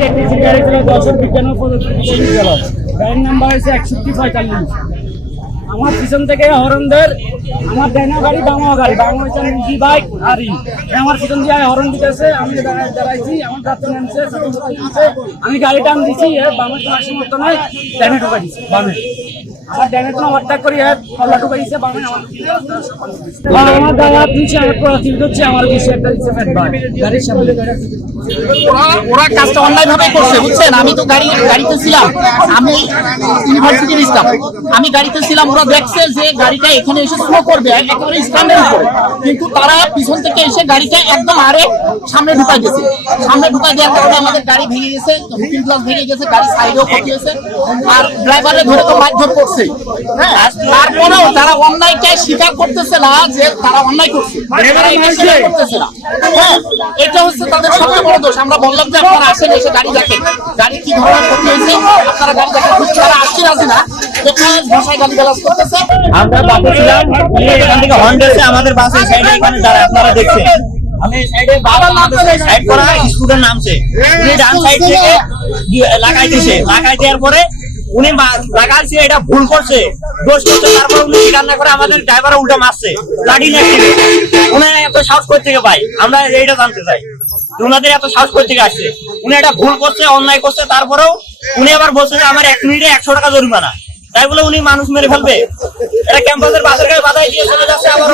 গাড়ি ছিল দর্শক গাড়ির নাম্বার হচ্ছে একষট্টি পঁয়তাল্লিশ। আমার পিছন থেকে হরণদের, আমার ডাইনা গাড়ি, বাংলা গাড়ি, বাংলা হচ্ছে নিজি বাইক আর আমার পিছন দিয়ে হরণ দিতেছে, আমি দাঁড়াই- দাঁড়াইছি, আমার রাত্রে নামছে। আমি গাড়ি টান দিছি বামের আসে মতো নয় ডাইনে ঢুকাই দিচ্ছি বামে। আমার ডাইনে তো ওভারটেক করি এর পাল্লা ঢুকাই দিছে বামে আমার আমার দাদা দিচ্ছে আমার প্রতিনিধি হচ্ছে আমার কিছু একটা দিচ্ছে ফ্যাট বার গাড়ির সামনে ওরা ওরা কাজটা অনলাইন ভাবে করছে বুঝছেন? আমি তো গাড়ি গাড়িতে ছিলাম। আমি ইউনিভার্সিটির স্টাফ আমি গাড়িতে ছিলাম ওরা দেখছে যে গাড়িটা এখানে এসে স্লো করবে একেবারে স্ট্যান্ডের উপরে। কিন্তু তারা পিছন থেকে এসে গাড়িটা একদম আরে সামনে ঢুকাই দিয়েছে। সামনে ঢুকাই দেওয়ার কারণে আমাদের গাড়ি ভেঙে গেছে হুকিং গ্লাস ভেঙে গেছে গাড়ি সাইডেও ক্ষতি হয়েছে। আর ড্রাইভারের ধরে তো মারধর করছে। হ্যাঁ। তারপরেও তারা স্বীকার করতেছে না যে তারা অন্যায় করছে এটা করতেছে না। হ্যাঁ এটা হচ্ছে তাদের সবচেয়ে বড় দোষ। আমরা বললাম যে আপনারা আসেন এসে গাড়ি দেখেন। গাড়ি কি ধরনের ক্ষতি হয়েছে? আপনারা গাড়ি দেখেন। তারা আসতে রাজি না। আমরা বাসে এখান থেকে হর্ন আমাদের বাসের সাইডে এখানে দাঁড়ায় আপনারা দেখছেন। আমি সাইডে সাইড করা স্টুডেন্ট নামছে। উনি ডান সাইড থেকে লাগাই দিছে লাগাই দেওয়ার পরে উনি এটা ভুল করছে, দোষ করছে, তারপর উনি করে আমাদের ড্রাইভার উল্টো মারছে না এত সাহস থেকে পাই আমরা এইটা জানতে চাই। যে উনাদের এত সাহস করতে থেকে আসছে? উনি এটা ভুল করছে, অন্যায় করছে, তারপরেও উনি আবার বলছে যে, আমার এক মিনিটে একশো টাকা জরিমানা। তাই বলে উনি মানুষ মেরে ফেলবে। এটা ক্যাম্পাসের বাসের গায়ে বাধাই দিয়ে চলে যাচ্ছে, আবার